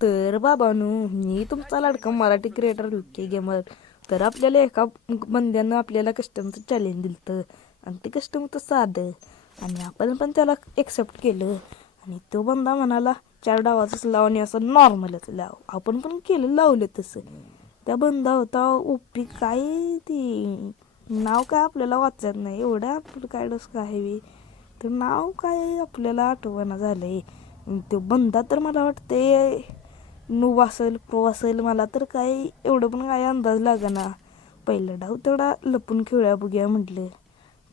तर बाबांनो मी तुमचा लाडका मराठी क्रिएटर के गेमर तर आपल्याला एका बंद्यानं आपल्याला कस्टमचं चॅलेंज दिलं आणि ते कस्टम तर साधं. आणि आपण पण त्याला एक्सेप्ट केलं. आणि तो बंदा म्हणाला चार डावाचंच लाव आणि असं नॉर्मलच लाव. आपण पण केलं लावलं तसं. त्या बंदा होता ओपी काय ती? नाव काय आपल्याला वाचत नाही. एवढं आपलं काय डस काय तर नाव काय आपल्याला आठवणं झालंय. तो बंदा तर मला वाटते नू असेल प्रो असेल मला तर काय एवढं पण काय अंदाज लागेना. पहिला डाव तेवढा लपून खेळूया बघूया म्हटलं.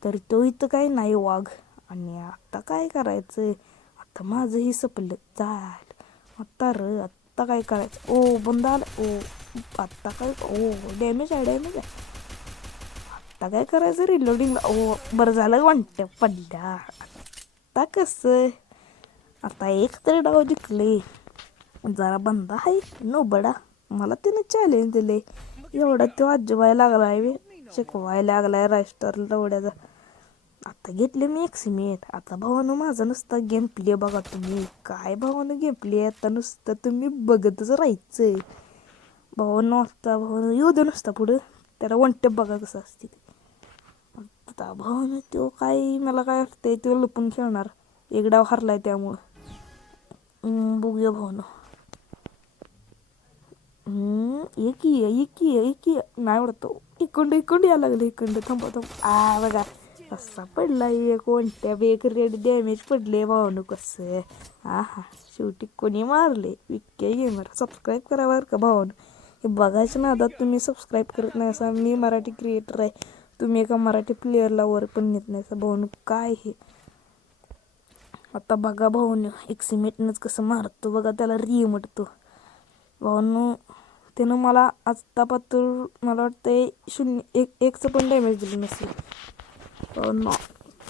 तर तो इथं काय नाही वाघ. आणि आत्ता काय करायचं? आता माझंही सपलं चाल आत्ता र आत्ता काय करायचं? ओ बंद आला. ओ आत्ता काय? ओ डॅमेज आहे डॅमेज आहे. आत्ता काय करायचं? रिलोडिंगला ओ बरं झालं वाटतं पडल्या. आत्ता कसं? आता एक तरी डाव जिंकले. जरा बंदा आहे नो बडा. मला त्यानं चॅलेंज दिले. एवढा तो आजोबायला लागलाय बे. शिकवायला लागलाय रायस्टार एवढ्याचा आता घेतले मी एक सिमेंट आता भावानं माझा नुसता गेम प्ले बघा तुम्ही. काय भावानं गेम प्ले आता नुसतं तुम्ही बघतच राहायचं भावानं आता भावानं येऊ दे नुसता पुढं. त्याला वनटेप बघा कसं असते आता भावानं तो काय मला काय वाटतंय तो लपून खेळणार. एक डाव हरलाय त्यामुळं. बघूया भावानं. एक ये एक ये एक ये नाही आवडतो इकडं इकडं यायला लागलं इकडं थांबा थांब आ बघा कसा पडला एक कोणत्या एक रेड डॅमेज पडले भावनु कसं हा हा शेवटी कोणी मारले विक्के गेमर सबस्क्राईब करा बरं का भावानं हे बघायचं ना आता तुम्ही सबस्क्राईब करत नाही असा मी मराठी क्रिएटर आहे तुम्ही एका मराठी प्लेअरला वर पण नेत नाही असं भाऊन काय हे आता बघा भाऊन एक सिमेंटनंच कसं मारतो बघा त्याला रिमटतो म्हणतो भाऊनं त्यानं मला आत्तापासून मला वाटतं शून्य एक एकचं पण डॅमेज दिलं नसेल. ना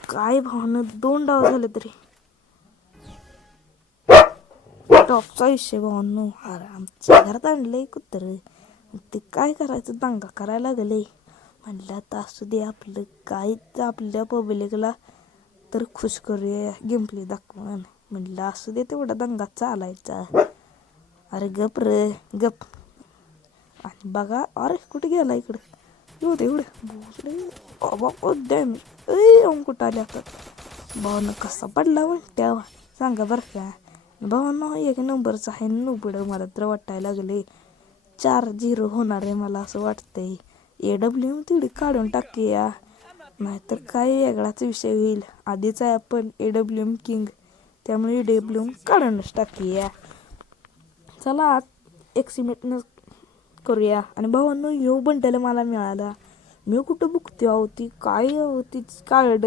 काय भावनं दोन डाव झाले तरी. टॉपचा विषय भावांनो अरे आमच्या घरात आणलंय कुत्र. ते काय करायचं दंगा करायला लागले म्हणलं आता असू दे आपलं काय आपल्या पब्लिकला तर खुश करूया गेम प्ले दाखवून म्हणलं असू दे तेवढा दंगा चालायचा. अरे गप रे गप. आणि बघा अरे कुठे गेला इकडं? येऊ दे एवढे बोलले बाबा डॅम ए कुठं आले आता? भावानं कसा पडला म्हणत्या सांगा बरं का. भावानं एक नंबरचा आहे नुबडं मला तर वाटायला लागले. चार झिरो होणार आहे मला असं वाटतंय. ए डब्ल्यू तिकडे काढून टाकूया नाहीतर काय वेगळाच विषय होईल. आधीच आहे आपण ए डब्ल्यू एम किंग. त्यामुळे ए डब्ल्यू एम काढूनच टाकूया चला आज एक सिमेंटनं करूया. आणि भावांनो ह्यो बंटायला मला मिळाला. मी कुठं बुकते होती काय होती कार्ड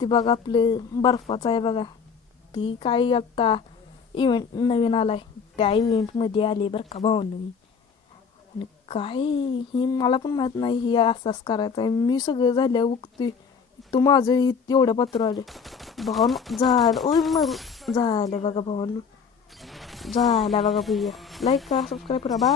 ती बघा आपलं बर्फाचं आहे बघा. ती काय आत्ता इव्हेंट नवीन आलाय. त्या इव्हेंटमध्ये आले बरं का भावांनो मी आणि काय ही मला पण माहीत नाही ही असाच करायचं आहे. मी सगळं झाल्या उगते तू माझं एवढं पत्र आले. भावन झालं. ओय मग झालं बघा भावांनो. झाला बघा भैया. लाईक करा सबस्क्राईब करा. बाय